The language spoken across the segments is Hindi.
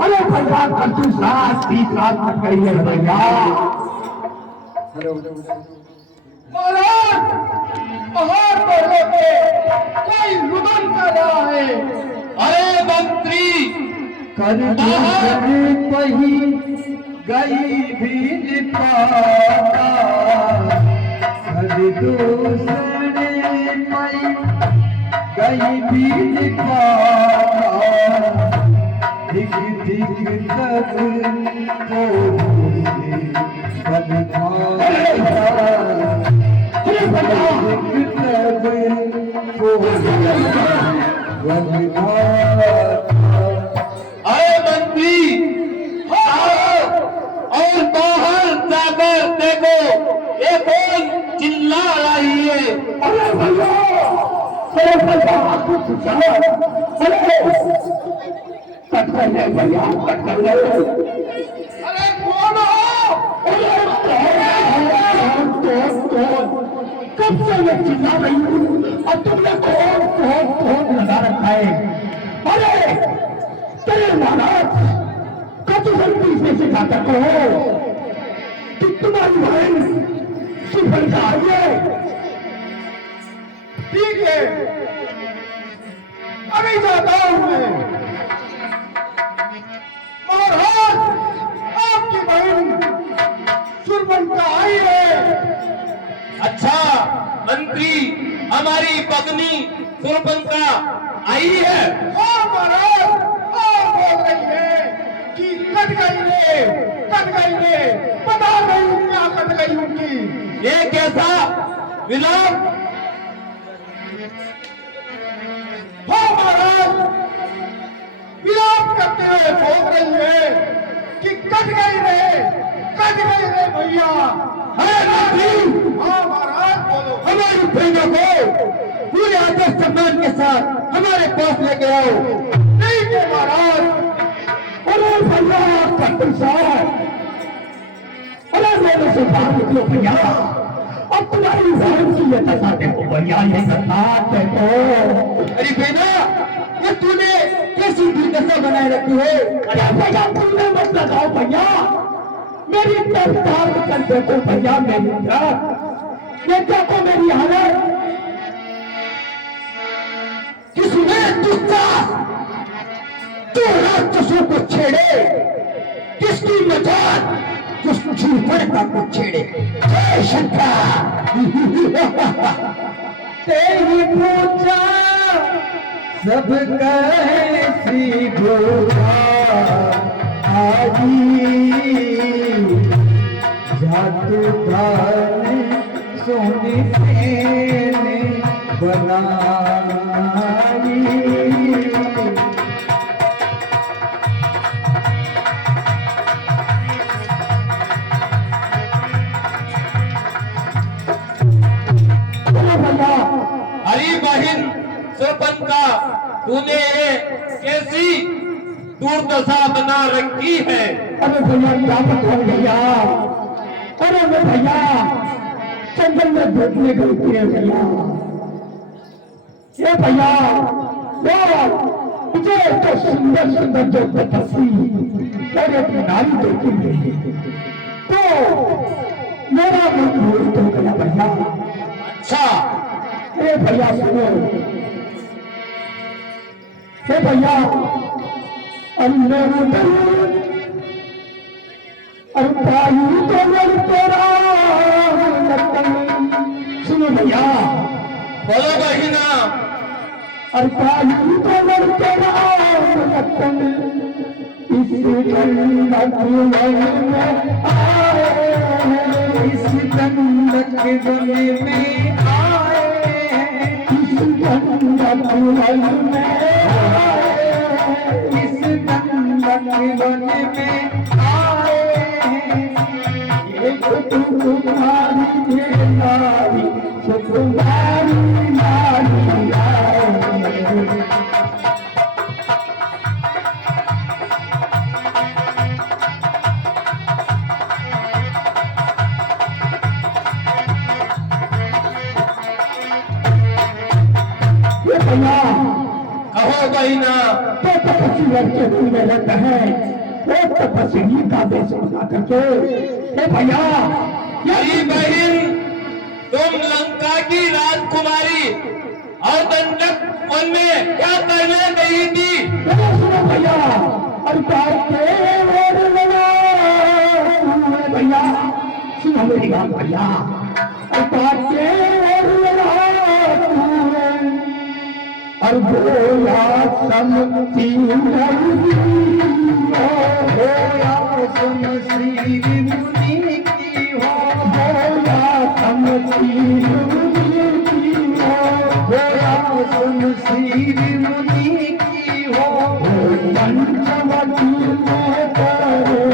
अरे भैया कद्दू साथ 30 रात तक करिए भैया। महाराज पहाड़ पर होके कोई रुदन कर रहा है। अरे मंत्री कर पही गई भी पाता कर दूसरे पही गई भी पाता दिख दिख तक को अरे मंत्री और बाहर जाकर देखो ये कौन चिल्ला रही है। अरे भैया कट कर ले भैया कट कर ले। अरे कौन हो? कब से ये चिल्ला रही हूँ और तुमने कौन लगा रखा है। अरे तेरे महाराज कब गलती से सिखाता कहो कि तुम्हारी बहन सुफलता आई है। ठीक है अभी जाता हूं मैं। महाराज आपकी बहन सुरबंका आई है। अच्छा मंत्री हमारी पत्नी सुरपंका आई है। हाँ महाराज आप बोल रही है कि कट गई रे पता नहीं क्या कट गई उनकी। ये कैसा विलोम। हाँ महाराज विलाप करते हुए बोल रही है कि कट गई रे भैया। अरे मंत्री हाँ महाराज बोलो। हमारी बहनों को पूरे आदर सम्मान के साथ हमारे पास लेके आओ। नहीं है महाराज। अरे भैया कट्टू साहब अरे मेरे से बात निकलो भैया। अब तुम्हारी बहन की ये दशा देखो भैया ये दशा देखो। अरे बेटा ये तूने कैसी दुर्दशा बनाए रखी है। अरे भैया तुमने मत लगाओ भैया मेरी तरफ कर देखो भैया मेरी तरफ ये देखो मेरी हालत। किसने तुझा तू राक्षसों को छेड़े किसकी मजाक जिस झूठा को छेड़े। जय शंकर तेरी पूजा सब कैसी भूला आजी जातु धान सोने से बनाई। हरी बहन सुरपंका तूने ये कैसी दुर्दशा बना रखी है। अरे भैया क्या बताऊं भैया। अरे मैं भैया जंगल में देखने गई थी भैया। ये भैया वो मुझे तो सुंदर जो तपस्वी और एक नारी देखी गई तो मेरा मन मोहित हो गया भैया। अच्छा ए भैया सुनो हे भैया सुनो भैया बोलो बहिना। अरकायु तो तेरा इस गंडक वन में आए इस गंडक वन में आए इस गंडक वन में आए इस गंडक वन में आए एक तुम्हारी नारी तुम्हारी नारी आए। भैया कहो बहिना। तो तपस्वी लड़के दिल में रहता है, वो तपस्वी का देश बना करके। ए भैया, मेरी बहन, तुम लंका की राजकुमारी और दंडक वन में क्या करने गई थी? सुनो भैया, अवतार के और लगा भैया, सुनो मेरी बात भैया, अवतार के और लगा और गोया समझी होया समझी मुनि की हो, गोया समझी मुनि की हो, गोया समझी मुनि की हो, पंचवटी में करे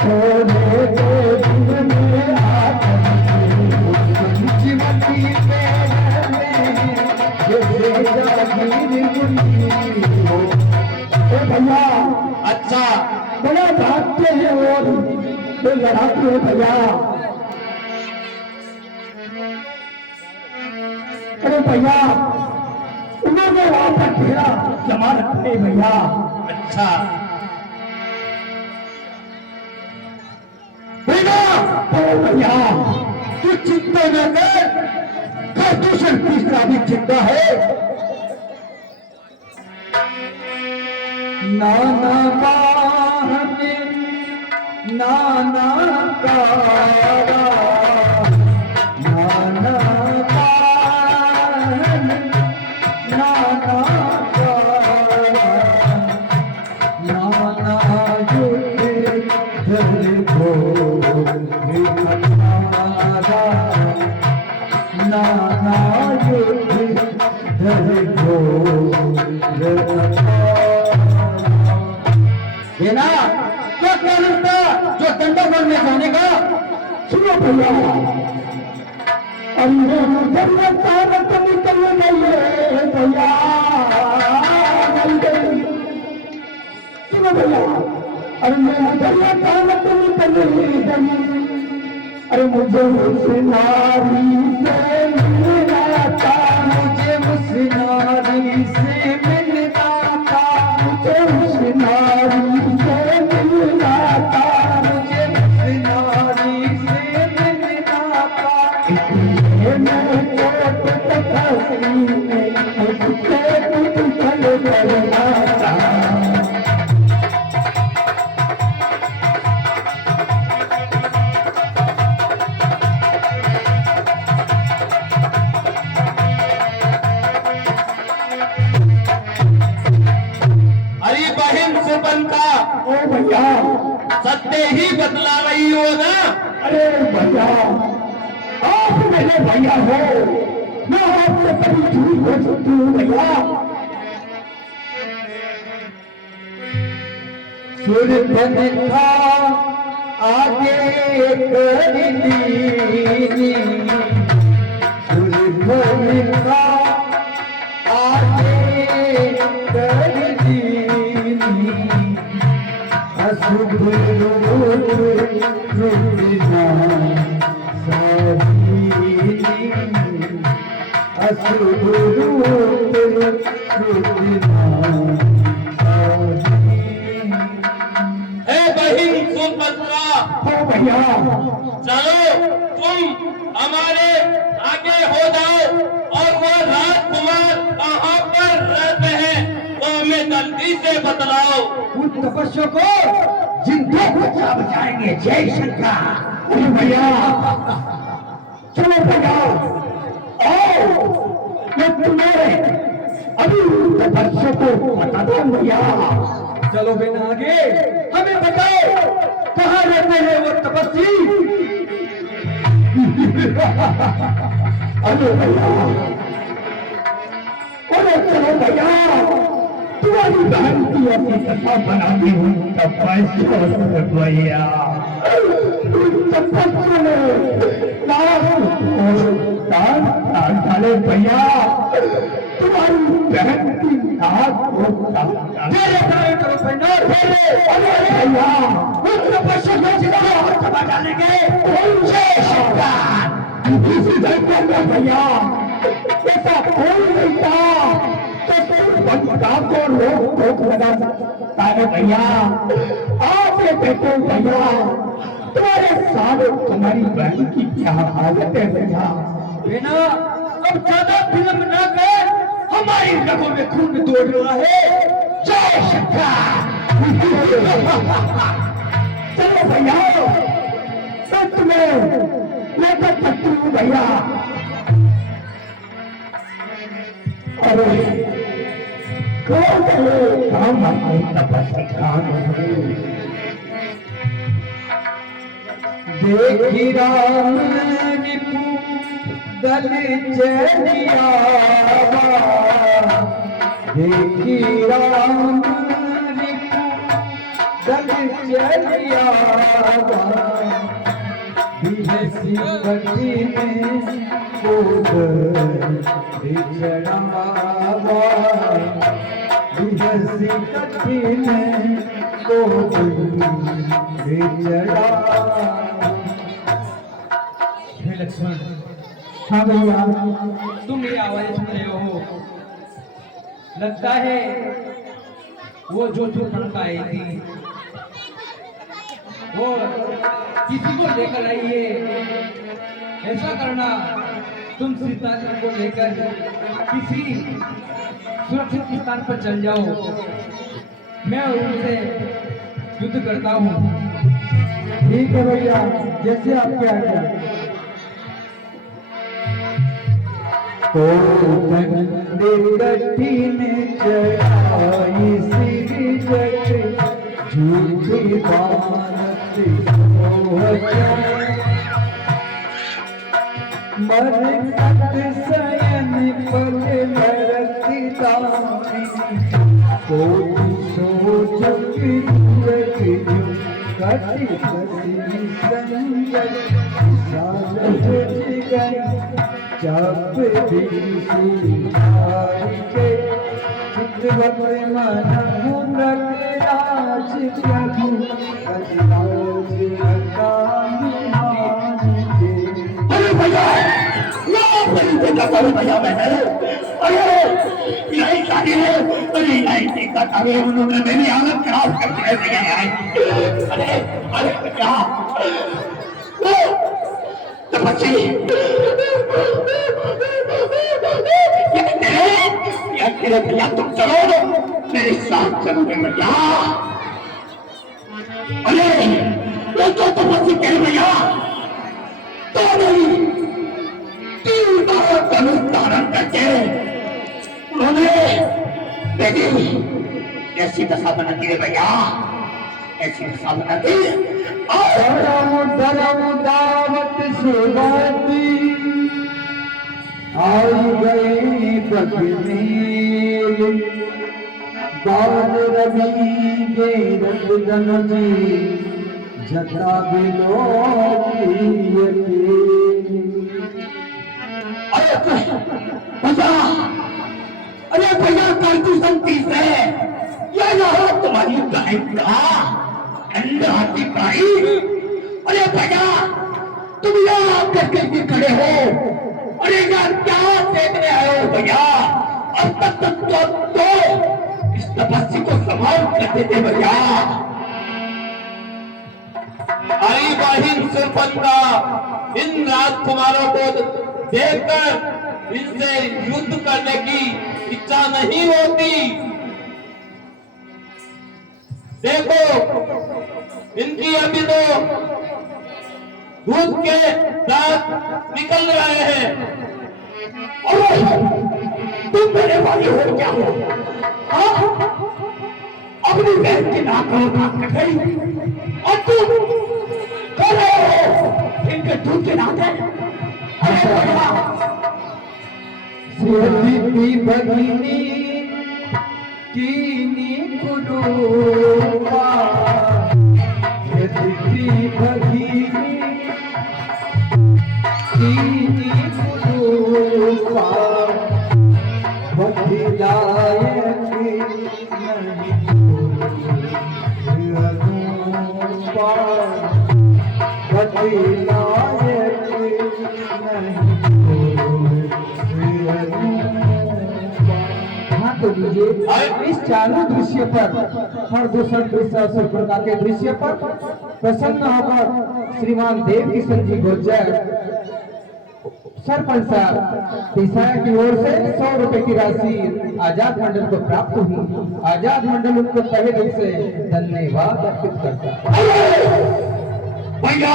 थोड़े दिन में आकर पंचवटी भैया। अच्छा, बड़ा भागते हैं और वो लड़ाते हैं भैया। अरे भैया, उन्होंने वहां पर घेरा जमा रखा है भैया। अच्छा भैया, तू चिंता न कर, दूसरे तीसरा भी चिंता है। नाना बाहने नाना कारा, नाना बाहने नाना कारा, नाना युद्ध धरको हमारा, नाना युद्ध धरको ये ना क्या कारण था जो दंडक वन में जाने का? सुनो भैया, अरे दरिया तारक निकल गई है भैया, सुनो भैया, अरे दरिया तारक निकल गई, अरे मुझे उस नारी से मिलना था, मुझे उस नारी से मिलना था, मुझे उस नारी से मिलना था, मुझे उस नारी से मिलना था, इसलिए मैं कोट तपस्वी में उससे कुछ चल करना था। ओ भैया, सत्य ही बतला रही हो ना? अरे भैया, आप मेरे भैया हो, मैं आपसे कभी झूठ बोल सकती हूँ भैया। सुरपन था आगे कर दीनी, सुरपन था आगे कर दीनी, अशुभ रूप रुकना साधीनी, अशुभ रूप रुकना साधीनी। हे बहिन सुभद्रा, हो भैया, चलो तुम हमारे आगे हो जाओ और वो राजकुमार कहाँ पर रहते हैं वो हमें जल्दी से बतलाओ। उन तपस्या को जिंदों को बचा बचाएंगे। जय शंकर। अरे भैया, चलो भैया, आओ, मैं तुम्हारे अभी उन तपस्या को बताता हूँ भैया। चलो बिना आगे हमें बताओ कहाँ रहते हैं वो तपस्वी। अरे भैया, अरे चलो भैया, तुम्हारी बहन की अपनी कथा बनाती हूँ तपस्या भैया। तपस्या ने डाले भैया, तुम्हारी बहन की नाक को करो भैया, उस तपस्या को जिला डालेंगे भैया। ऐसा कोई नहीं था तो तुम रोक टोक लगा सकता है भैया। आप ये देखो भैया, तुम्हारे साथ तुम्हारी बहन की क्या हालत है भैया। बेना अब ज्यादा विलंब न कर, हमारी रगों में खून दौड़ रहा है। जय शक्का। चलो भैया, सच में लेकर सकती हूँ भैया। अरे कौन है काम हमारी तपस्या देखी राम रिपु दल चलिया, देखी राम रिपु दल चलिया, बिहसी कठिन कोद बिछड़ावा, बिहसी कठिन कोद बिछड़ावा। लक्ष्मण, हाँ भैया, तुम ये आवाज सुन रहे हो? लगता है वो जो लड़का आई थी वो किसी को लेकर आई है। ऐसा करना, तुम सीता जी को लेकर किसी सुरक्षित स्थान पर चल जाओ, मैं उनसे युद्ध करता हूँ। ठीक है भैया, जैसे आपके आज्ञा। कठिन चढ़ाई सिर जट, झूठी बात मरकत सयन पग लरती दामिनी, कोटि सोचक जग जो कटि कसी संजय, सालत जिगन चाप दीसी के, चितवत मन मुरक राज प्रभु, कलिराज अकामिहान के। अरे भैया, भैया मैंने, अरे यही शादी है, अरे यही देखा था, उन्होंने मेरी हालत खराब करके रह गया। अरे अरे भैया, तपस्वी भैया, तुम चलो मेरे साथ, चलो भैया। अरे ये तो तपस्वी कह भैया, तो नहीं तीन बार धनुष धारण करके उन्होंने देखी ऐसी दशा बना दी भैया, ऐसी दशा बना दी। धर्म दावत सेवाती, आई गई बगमेल, बाल रवि गे रंजन जी, जता बिलो भैया, अरे भैया कार्तिक संती से ये रहो तुम्हारी गाय का अंदर हाथी पाई। अरे भैया, तुम यहाँ करके भी खड़े हो, अरे यार क्या देखने आए हो भैया? अब तक तो इस तपस्वी को संभाल कर देते भैया। आई बहिन सुरपंदा इन राजकुमारों को देखकर इनसे युद्ध करने की इच्छा नहीं होती। देखो, इनकी अभी तो दूध के दांत निकल रहे हैं। तुम मेरे वाले हो क्या हो? अपनी बहन की नाक काट गई और तुम खड़े हो इनके दूध के नाते। अरे भैया, दीदी भगिनी कीनी कुरूपा, दीदी भगिनी कीनी कुरूपा, बधिलायक नहीं अनुपा, बधिलायक नहीं। हाँ तो तो लीजिए। इस चालू दृश्य पर हर दूसरे दृश्य और सब प्रकार के दृश्य पर प्रसन्न होकर श्रीमान देव किशन जी गुर्जर सरपंच साहब पिसाया की ओर से 100 रुपए की राशि आजाद मंडल को प्राप्त हुई। आजाद मंडल उनको तहे दिल से धन्यवाद अर्पित करता है। भैया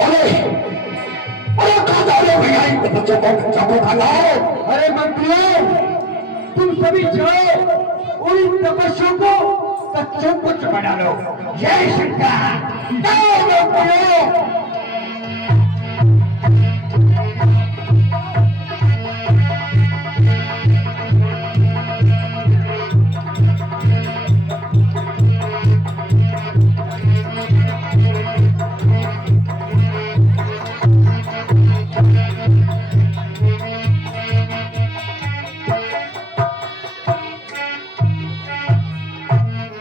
अरे खा जाओ भैया, इन बच्चों को खा जाओ। अरे मंत्रियों, तुम सभी जाओ और इन तपस्वियों को कच्चों को चबा डालो। जय शंकर, जाओ मंत्रियों।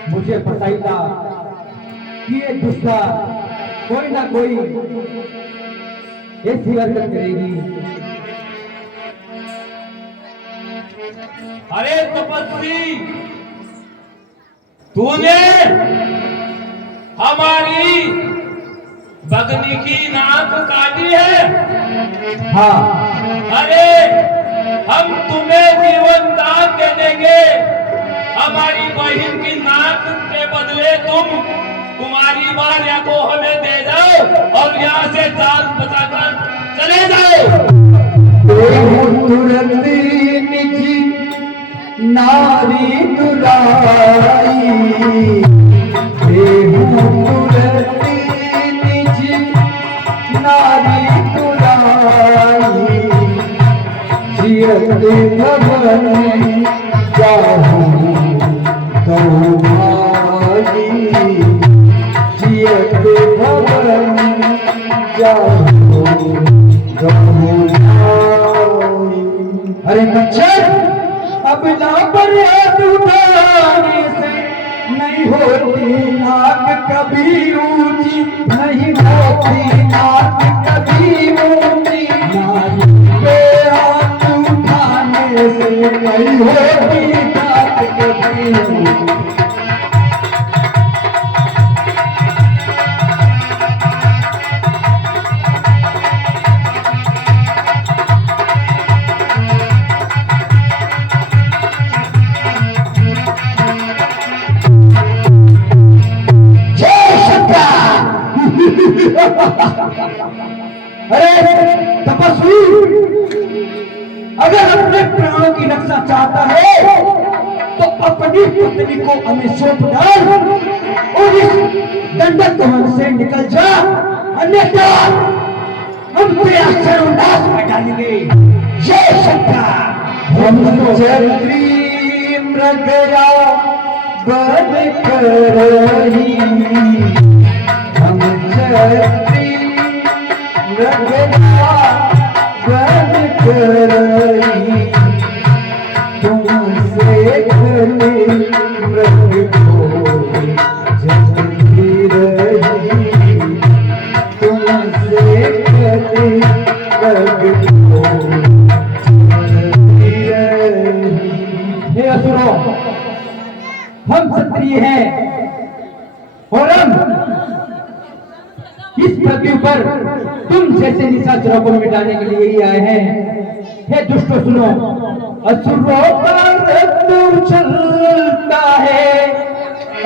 मुझे पता ही था कि ये दुष्टा कोई ना कोई ऐसी हरकत करेगी। अरे तपस्वी, तूने हमारी बगनी की नाक काटी है। हाँ, अरे हम तुम्हें जीवन दान दे देंगे। हमारी बहन की नाक के बदले तुम्हारी भार्या को हमें दे दो और यहाँ से जान बचाकर चले जाओ। तुरंत निजी नारी दुलाई, तुरंत निजी नारी दुलाई, जियत भवन जाहू तुम्हारी, जियत भवन जाहू तुम्हारी। अरे मच्छर, अब ना पर हाथ उठाने से नहीं होती नाक कभी ऊंची, नहीं होती नाक कभी ऊंची। नाक पे हाथ उठाने से नहीं होती नाक कभी ऊंची। अरे तपस्वी, अगर अपने प्राणों की रक्षा चाहता है तो अपनी पत्नी को हमें सौंप डाल और इस दंडक से निकल जा, अन्यथा हम तेरा सर्वनाश कर डालेंगे। जय शंकर। हम चक्री मृगया बन कर रही, हम चक्री मृगया बन कर रही, तुमसे खले मृग को जलती रही, तुमसे खले मृग को जलती रही। हे असुरों, हम क्षत्रिय हैं और हम इस पृथ्वी पर तुम जैसे निशाचरों को मिटाने के लिए ही आए हैं। हे दुष्टों सुनो, असुरों का रक्त उछलता है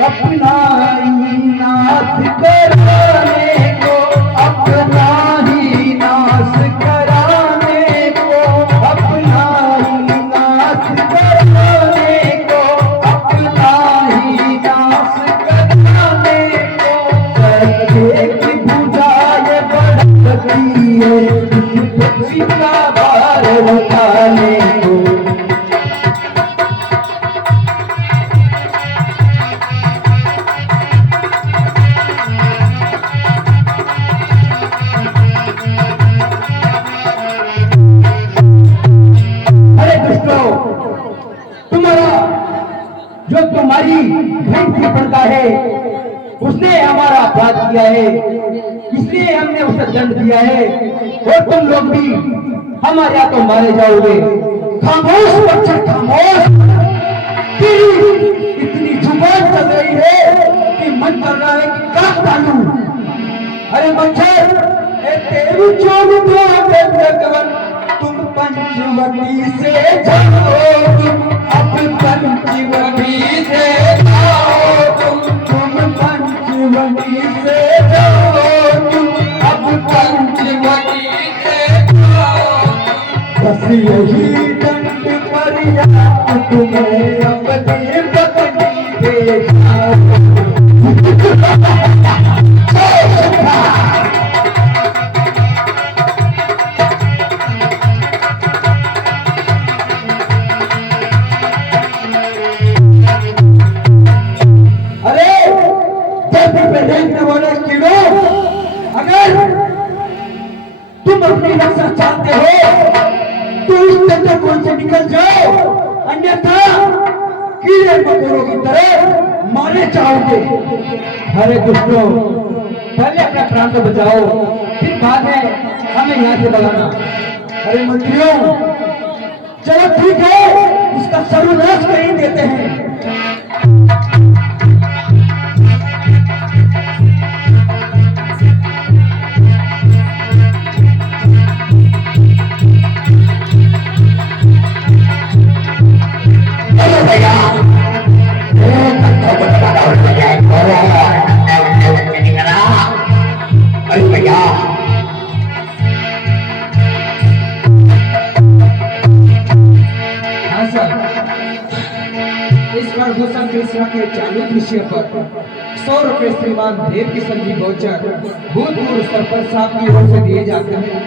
अपना ही नाश कराने को, अपना ही नाश कराने को, अपना ही नाश कराने को, अपना ही नाश कराने को। सत्य की बुझाए बढ़ती है इस पृथ्वी का भार उठाने को। अरे दुष्टों, तुम्हारा जो तुम्हारी घृणित पड़ता है उसने हमारा अपराध किया है, इसलिए हमने उसे दंड दिया है। और तुम लोग भी हमारे यहाँ तो मारे जाओगे। खामोश बच्चे खामोश, तेरी इतनी जुबान चल रही है कि मन कर रहा है कि काट डालूं। अरे मच्छर, तेरी चोरी तो भगवान, तुम पंचवटी से जाओ, तुम अब पंचवटी से जाओ, तुम पंचवटी से जाओ, तुम अब पंचवटी से जाओ। बस यही दंड पर या तुम्हें अपनी पत्नी दे जाओ। अगर तुम अपनी रक्षा चाहते हो तो इस चंद्रकोण से निकल जाओ, अन्यथा कीड़े मकोड़ों की तरह मारे जाओगे। अरे दुष्टों, पहले अपना प्राण तो बचाओ, फिर बाद में हमें यहाँ से भगाना। अरे मंत्रियों, चलो ठीक है, इसका सर्वनाश कर ही देते हैं। अरे भैया, हाँ सर, इस भूषण कृष्णा के चालू विषय पर 100 रुपए श्रीमान देव किशन जी गोचर भूतपूर्व सरपंच साहब की ओर से दिए जाते हैं।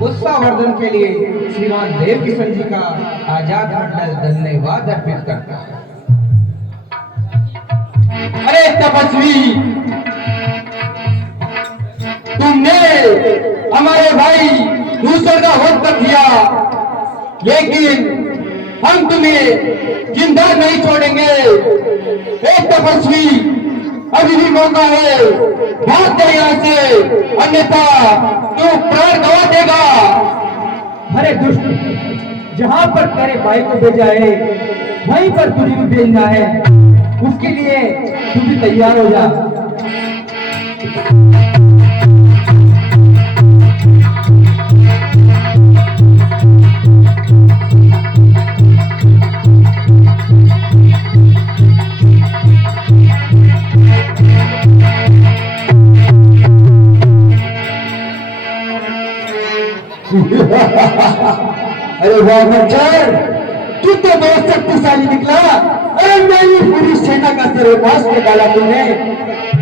उत्साहवर्धन के लिए श्रीमान देव किशन जी का आजाद मंडल धन्यवाद अर्पित करता है। अरे तपस्वी, तुमने हमारे भाई दूसर का वध कर दिया, लेकिन हम तुम्हें जिंदा नहीं छोड़ेंगे। एक तपस्वी, अभी भी मौका है, भाग जाए यहाँ से, अन्यथा तू प्राण गवा देगा। अरे दुष्ट, जहाँ पर तेरे भाई को भेजा है वहीं पर तुझे भी भेजना है, उसके लिए तू भी तैयार हो जा। अरे वाह मच्छर, तू तो बहुत शक्तिशाली निकला। अरे मेरी पूरी सेना का सर्वनाश निकाला तूने।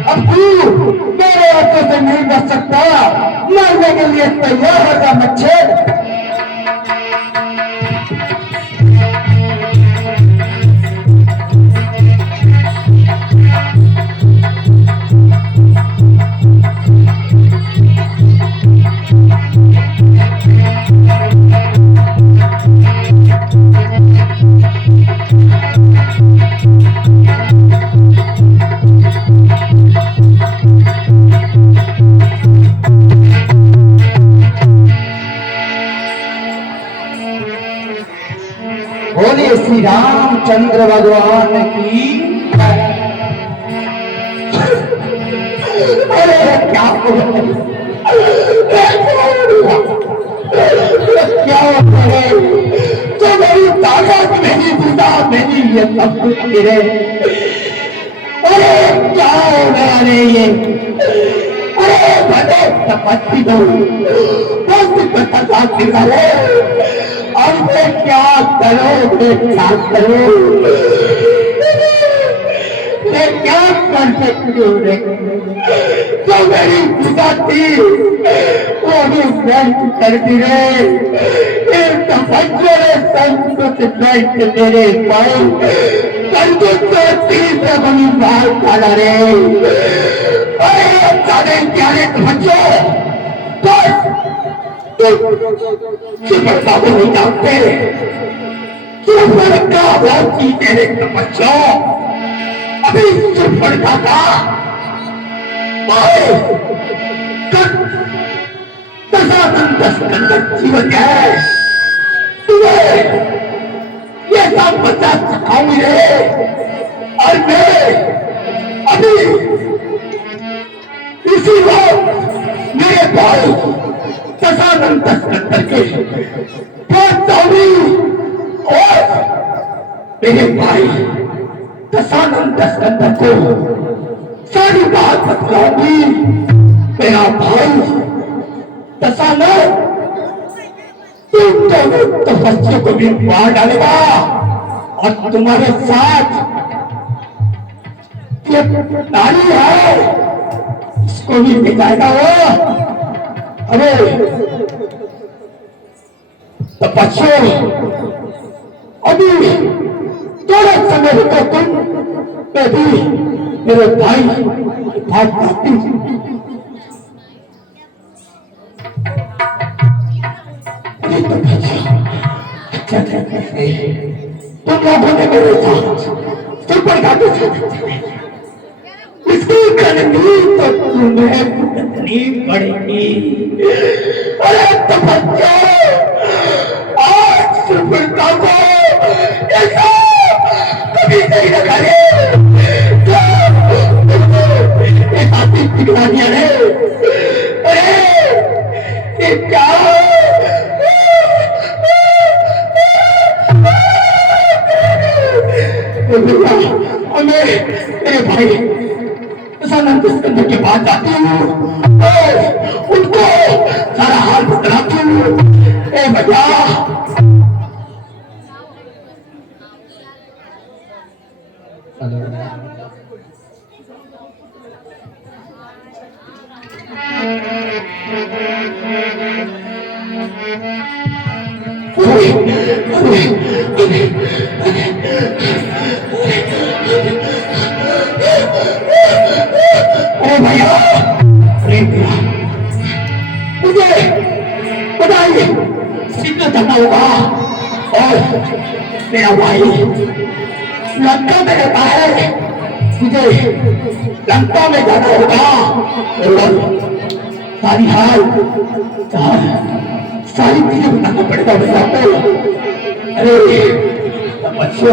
अब तू मेरे हाथों से नहीं बच सकता, मरने के लिए तैयार होगा मच्छर। बोले श्री रामचंद्र भगवान की। अरे क्या क्या तो मेरी ताकत मेरी बुदा मेरी ये सब कुछ गिरे। अरे क्या हो गया रे ये? अरे बड़े तपस्वी दो निकाले, अब मैं क्या करोगे, क्या करो, मैं क्या कर सकती हूँ रे? तो मेरी पिता थी वो भी व्यक्त कर दी रे। एक तपस्या संस्कृत व्यक्त मेरे पाओ संस्कृत को 3 बनी बाहर डाला रे। अरे सारे क्या रे तपस्या सुपरता को नहीं जानते, सुपर का बहुत ही तेरे तपस्या अभी सुपर का था दशानंद स्कंद जीवन है। मजा सिखाऊंगे और मैं अभी इसी वक्त मेरे भाई दशानंद स्कंदर के चौड़ी और मेरे भाई दशानंद स्कंदर को सारी बात बतलाऊंगी। मेरा भाई दशानंद तुम दोनों तपस्या को भी मार डालेगा और तुम्हारे साथ ये नारी है इसको भी मिटाएगा वो। अरे तपस्या अभी थोड़ा समय रुको तुम, मैं भी मेरे भाई भाग पाती हूँ। तुम लोगों ने मेरे साथ सुपर घाटे इसकी करनी तो तुम्हें भुगतनी पड़ेगी। अरे तपस्या आज सुपरता को ऐसा कभी नहीं रखा रे, एक आदमी पिघला दिया रे। अरे ये क्या मेरे भाई दशानंद स्कंदर के पास जाती हूँ, उनको सारा हाल बतलाती हूँ। ए भैया भैया मुझे बताइए सीधा करना होगा और मेरा भाई लंका में रहता है, मुझे लंका में जाना होगा और सारी हाल सारी चीजें बताना पड़ेगा भैया को। अरे तपस्या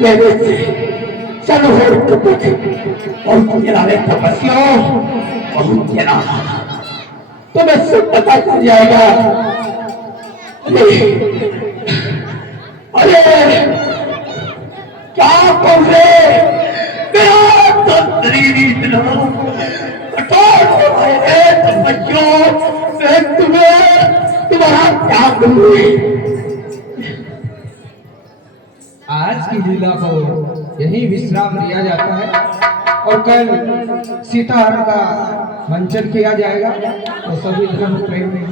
मेरे से चलो हो बहुत गिरा रे तपस्या, बहुत गिरा, तुम्हें सब पता चल जाएगा। अरे क्या कर रहे, मेरा तो शरीर इतना कठोर हो गए तपस्या, मैं तुम्हें तुम्हारा क्या करूंगी। आज की लीला को यही विश्राम दिया जाता है और कल सीताहरण का मंचन किया जाएगा। तो सभी धर्म प्रेमी